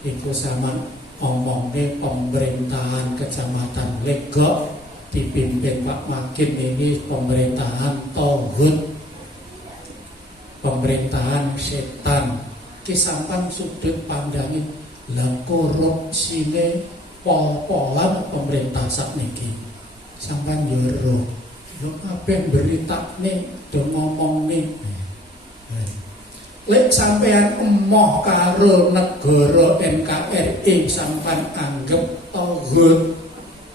iku sama omongnya pemerintahan Kecamatan Legok dipimpin Pak Makin ini pemerintahan tauhid, pemerintahan setan. Kisampan sudut pandangin lah korupsine pol-polan pemerintah sakniki. Sampan yoro yo kabeh beritane do ngomong nih. Lek sampean emoh karo negara NKRI sampan anggap tauhid,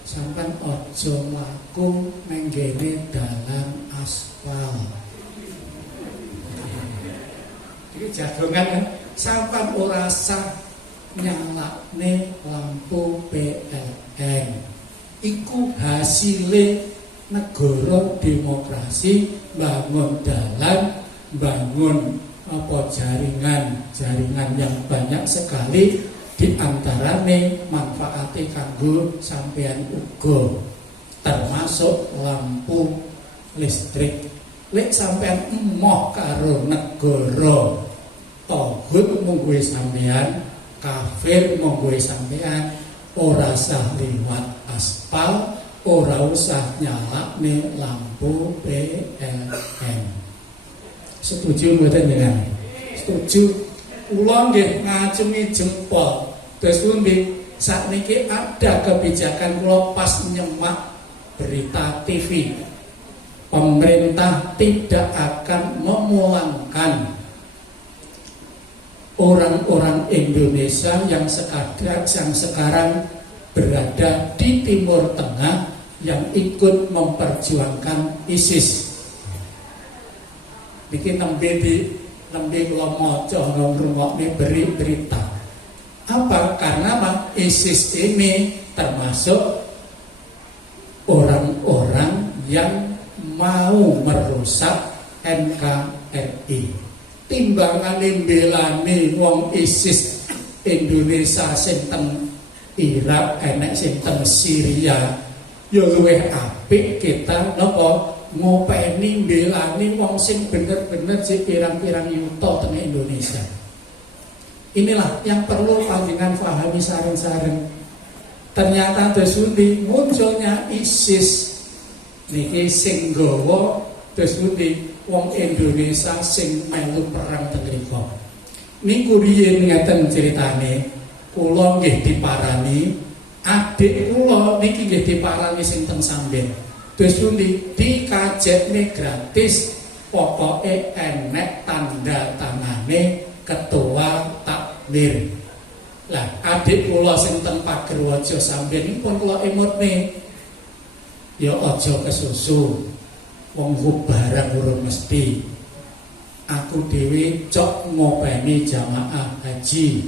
sampan aja mlaku menggene dalan aspal. Iki jagongan sampan ora sah nyalakne lampu PLN. Iku hasile negara demokrasi, bangun dalan, bangun jaringan yang banyak sekali, di antarane manfaate kanggo sampean uga termasuk lampu listrik. Lek sampean emoh karo negara tauhid monggo sampean, kafir monggo sampean, ora usah liwat aspal, ora usah nyalakne lampu PLN. Setuju mboten jenengan? Setuju. Kula nggih ngacungi jempol. Terus pundi? Sakniki ada kebijakan kula pas nyemak berita TV. Pemerintah tidak akan memulangkan orang-orang Indonesia yang sekarang berada di Timur Tengah yang ikut memperjuangkan ISIS. Niki nembe kula maca ngrungokne berita. Apa? Karena ISIS ini termasuk orang-orang yang mau merusak NKRI. Timbangane mbelani wong ISIS Indonesia sing teng Irak, enek sing teng Syria, ya luwih apik kita napa ngopeni mbelani wong sing bener-bener sing pirang-pirang yuta teng Indonesia. Inilah yang perlu panjenengan pahami sareng-sareng. Ternyata desundi munculnya ISIS niki sing nggawa desundi wong Indonesia sing melu perang teng mriku. Niku riyen ngeten ceritane, kula nggih diparani, adik kula niki nggih diparani sing teng Samben. Desundi dikajekne gratis, pokoke enek tanda tangane ketua takmir. Lah adik kula sing teng Pagerwaja Samben niku pun kula emutne. Ya aja kesusu. Wong barang urung mesti. Aku dhewe cok ngopeni jamaah haji.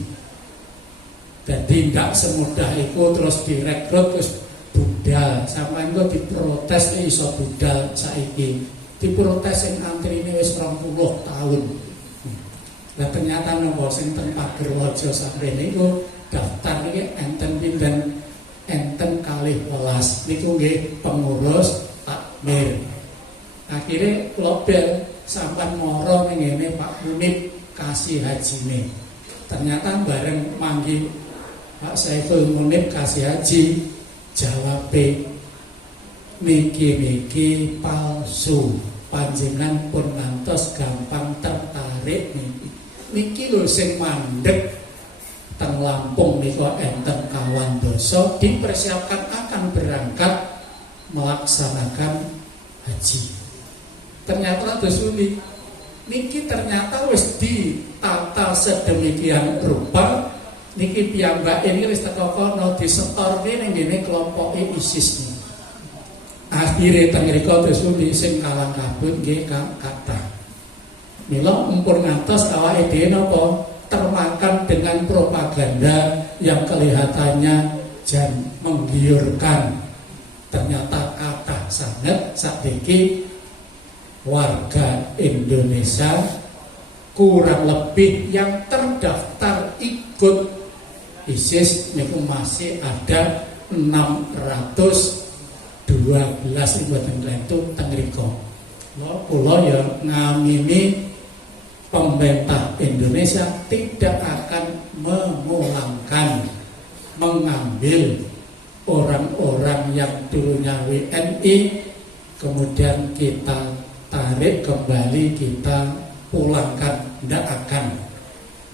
Jadi ndak semudah itu terus direkrut terus budal. Sampeyan kok diprotes iso budal saiki. Diprotes sing antrine wis 20 tahun. Lah ternyata nopo sing teng Pagerwaja sampeyan niku daftar niki enten pinten? Enten 12 niku nggih pengurus takmir. Akhirnya kula bel sampean moro ning ngene Pak Munib kasih hajine. Ternyata bareng manggil Pak Saiful Munib kasih haji, jawabe niki palsu. Panjenengan pun ngantos gampang tertarik niki. Niki lho sing mandeg teng Lampung niku enten kawan dosa dipersiapkan akan berangkat melaksanakan haji. Ternyata dosuli niki ternyata wis ditata sedemikian rupa niki piyambak ini wis teko kono disetorke ning ngene kelompoke ISIS niki. Akhire teng mriku dosuli sing kalang kabut nggih kathah. Mila mumpun ngantos awake dhewe napa termakan dengan propaganda yang kelihatannya jan menggiurkan. Ternyata kathah sanget sakniki warga Indonesia kurang lebih yang terdaftar ikut ISIS niku masih ada 612 ribuan itu teng mriku. Kula ya ngamini pemerintah Indonesia tidak akan memulangkan, mengambil orang-orang yang dulunya WNI kemudian kita tarik kembali, kita pulangkan, tidak akan.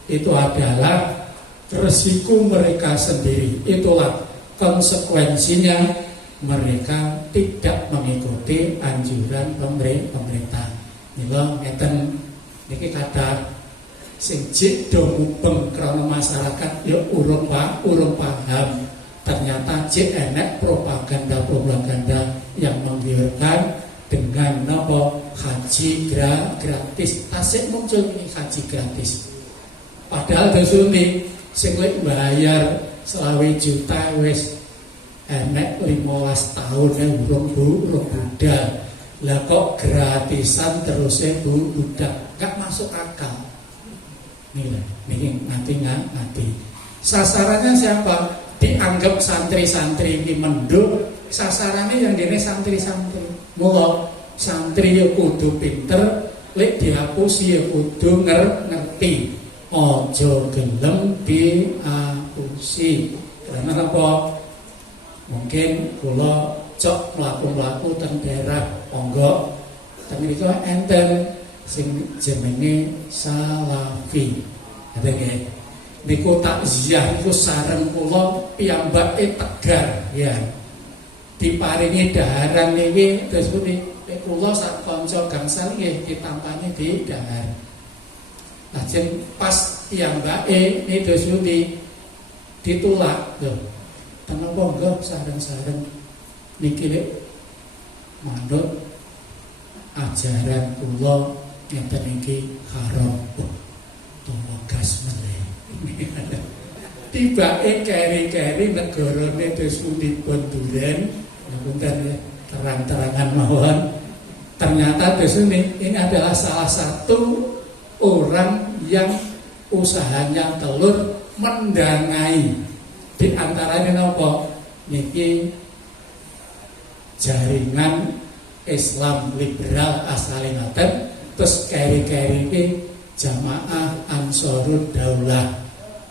Itu adalah resiko mereka sendiri. Itulah konsekuensinya mereka tidak mengikuti anjuran pemerintah. Mila ngeten niki kathah sing jek do mubeng krana masyarakat ya urung paham. Ternyata jek enek propaganda yang menggiurkan dengan napa haji gratis. Tasik muncul ini haji gratis. Padahal dosune sing lek bayar 20 juta wis enek 15 tahun urung budal. Lah kok gratisan terus budak, gak masuk akal. Niki nanti. Sasarannya siapa? Dianggap santri-santri ini menduk. Sasarannya yang gini santri-santri. Mula santri ya kudu pinter, lek dihapusi ya kudu ngerti. Ojo gelem dihapusi. Karena apa? Mungkin kula cok mlaku-mlaku teng daerah Ponggok. Teng mriku enten sing jenenge Salafi. Ada nggih? Niku takziah niku sareng kula piyambake Tegar ya. Diparingi daharan niki terus pundi kula sak kanca gangsal nggih ditampani di dahar. Lajeng pas piyambake nedosuni ditulak lho. Tenapa enggak sareng-sareng niki lek manut ajaran kula ngeten iki haram. Tomo gas meneh. Tibake keri-keri negarane desuni Bonduren, punten terang-terangan mawon. Ternyata desuni ini adalah salah satu orang yang usahanya telur mendangai. Di antaranya napa? Niki jaringan Islam liberal asalnya ngaten, terus keri-keri iki Jamaah Ansarud Daulah.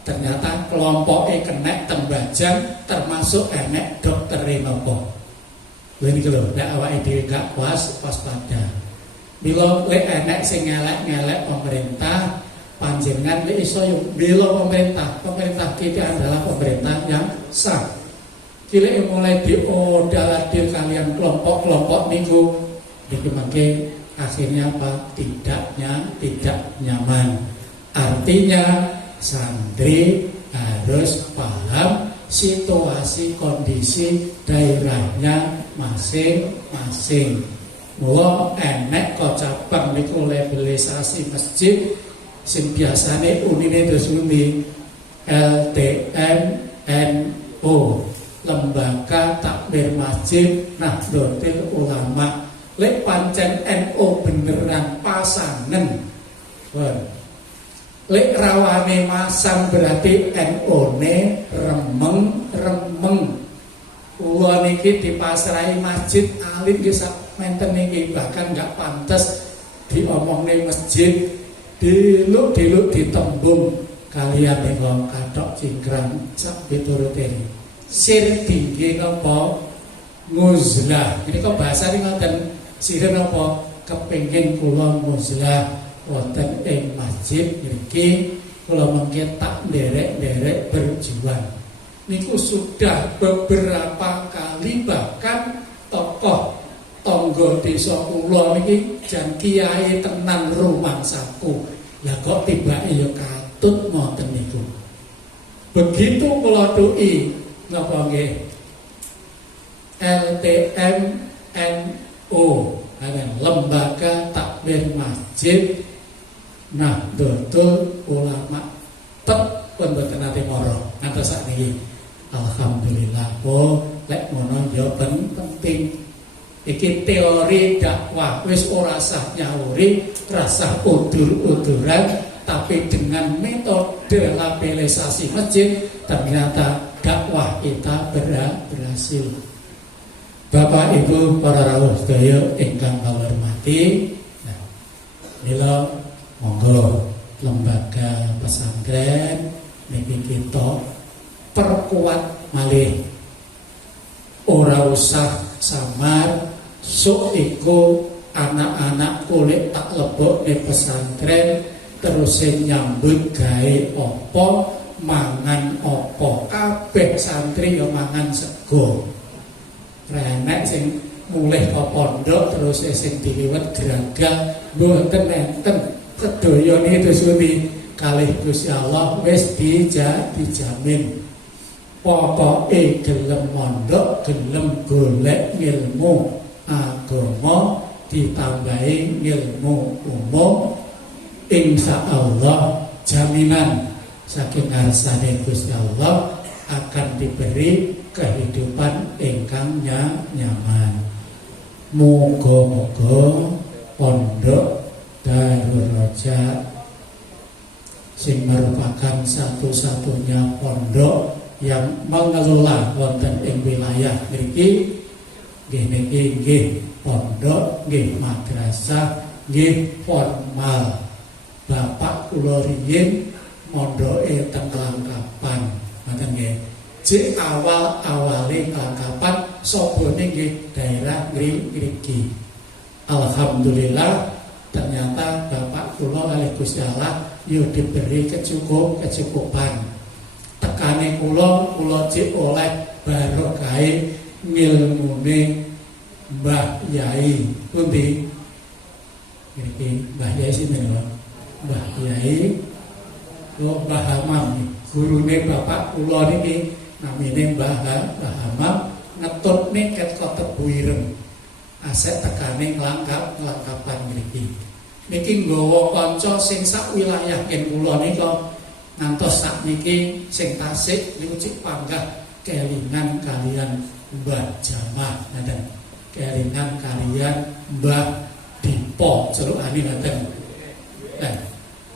Ternyata kelompoknya kena tembajang, termasuk enek dokter napa. Lha niki lho, nek awake dhewe gak waspada. Bila lek enek sing ngelek-ngelek pemerintah, panjenengan lek iso yo bela pemerintah. Pemerintah kita adalah pemerintah yang sah. Kile mulai diodal-adil kalian kelompok-kelompok niku mangke akhirnya apa? Tidak nyaman. Artinya santri harus paham situasi kondisi daerahnya masing-masing. Mula enek kok cabang niku labelisasi masjid sing biasane unine dosuni LTMNO, Lembaga Takmir Masjid Nahdlatul Ulama. Lek pancen NO beneran pasangan. Lek rawane masang berarti NO-ne remeng. Kula niki dipasrahi masjid alit nggih sak menten niki, bahkan enggak pantes diomongne masjid. Diluk ditembung kalian niku kathok cingkrang sak piturute. Sir tinggi napa nguzlah. Ini kok bahasa ini ngoten. Sire napa kepengin kula nguzlah wonten ing masjid niki kula mengke tak nderek-nderek berjuang. Niku sudah beberapa kali bahkan tokoh tonggo desa kula niki jan kiai tenan rumangsaku. Lah kok tibake ya katut ngoten niku. Begitu kula tuki napa nggih LTMNO, Lembaga Takmir Masjid Nahdlatul Ulama, tep pun mboten nate mara ngantos sakniki. Alhamdulillah. Lek ngono ya penting. Iki teori dakwah wis ora sah nyauri, rasa udur-uduran, tapi dengan metode labelisasi masjid ternyata dakwah kita berhasil. Bapak Ibu para rawuh sedaya ingkang kula hormati, mila monggo lembaga pesantren niki kita perkuat malih. Ora usah samar sok iku anak-anak kulit tak lebok di pesantren terus nyambut gawe apa mangan apa, kabeh santri yo mangan sego. Renek sing mulih ke pondok terus sing diliwet geragal mboten enten. Sedaya niki dosuni kalih Gusti Allah wis dijamin. Pokoke gelem mondok, gelem golek ilmu agama ditambahi ilmu umum, insyaallah jaminan saking ngarsane Gusti Allah akan diberi kehidupan ingkang nyaman. Muga-muga pondok Darul Rojak sing merupakan satu-satunya pondok yang mengelola wonten ing wilayah mriki nggih pondok, nggih madrasah, nggih formal. Bapak kula riyin mondoke teng Langkapan, ngoten nggih. Jek awal-awale Langkapan sobone nggih daerah mriki. Alhamdulillah ternyata Bapak kula kalih Gusti Allah yo diberi kecukupan. Tekane kula jek oleh barokah ngilmune Mbah Yai. Pundi? Niki Mbah Yai sinten, Mbah Yai Mbah Hamam gurune bapak kula niki namine Mbah Hamam ngetutne ket Tebu Ireng asek tekane nglangkapan mriki niki nggawa kanca sing sak wilayah ken kula nika ngantos sakniki sing Tasik niku cik panggah kelingan kalian Mbah Jamah ngaten kelingan kalian Mbah Dipo celukane ngaten.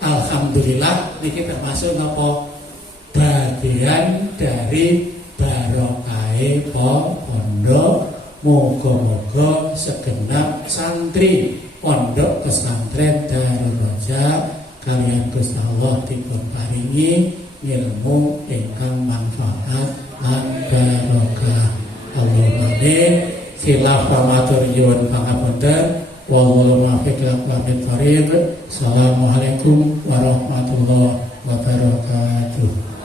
Alhamdulillah niki termasuk napa bagian dari barokahe pondok. Moga-moga segenap santri pondok pesantren Darul Roja kalian Gusti Allah dipun paringi ilmu ingkang manfaat lan barokah. Allahumma amin. Khilaf matur nyuwun pangapunten. Wallahu muwaffiq ila aqwamit thoriq. Assalamualaikum warahmatullahi wabarakatuh.